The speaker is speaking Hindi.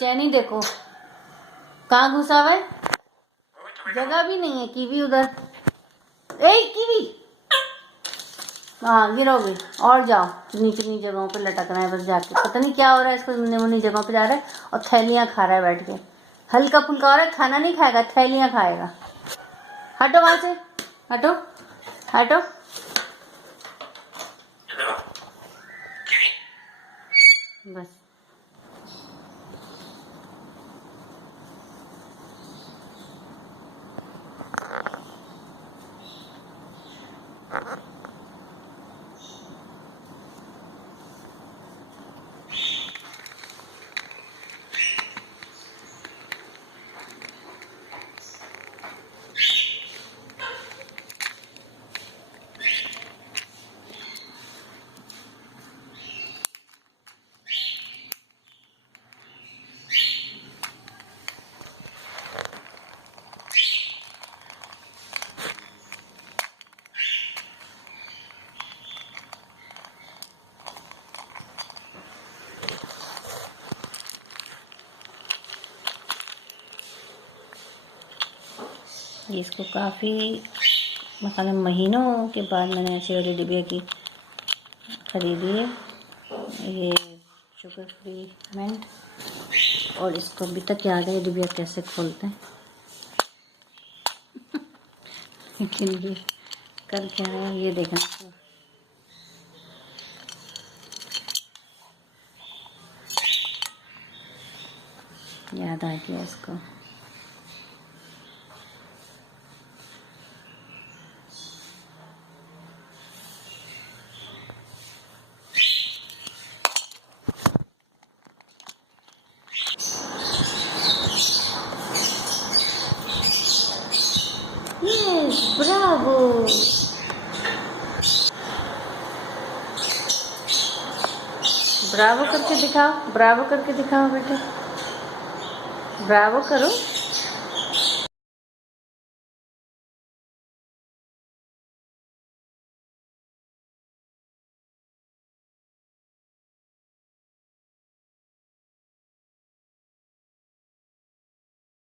बेचैनी देखो कहाँ घुसा हुआ है, जगह भी नहीं है। कीवी उधर, ए कीवी, हाँ गिरोगे। और जाओ, नीची जगहों पे लटकना है बस जाके। पता नहीं क्या हो रहा है इसको, मुन्नी जगहों पे जा रहा है और थैलियाँ खा रहा है बैठ के। हल्का फुल्का हो रहा है, खाना नहीं खाएगा, थैलियाँ खाएगा। हटो वहां से, हटो हटो। बस इसको काफ़ी मतलब महीनों के बाद मैंने ऐसी वाली डिबिया की खरीदी है। ये शुगर फ्री मिंट, और इसको अभी तक याद है डिबिया कैसे खोलते हैं। लेकिन ये कर क्या रहे हैं ये देखना, याद आ गया इसको। Yes, Bravo. ब्रावो करके दिखाओ, ब्रावो करके दिखाओ बेटे, ब्रावो करो।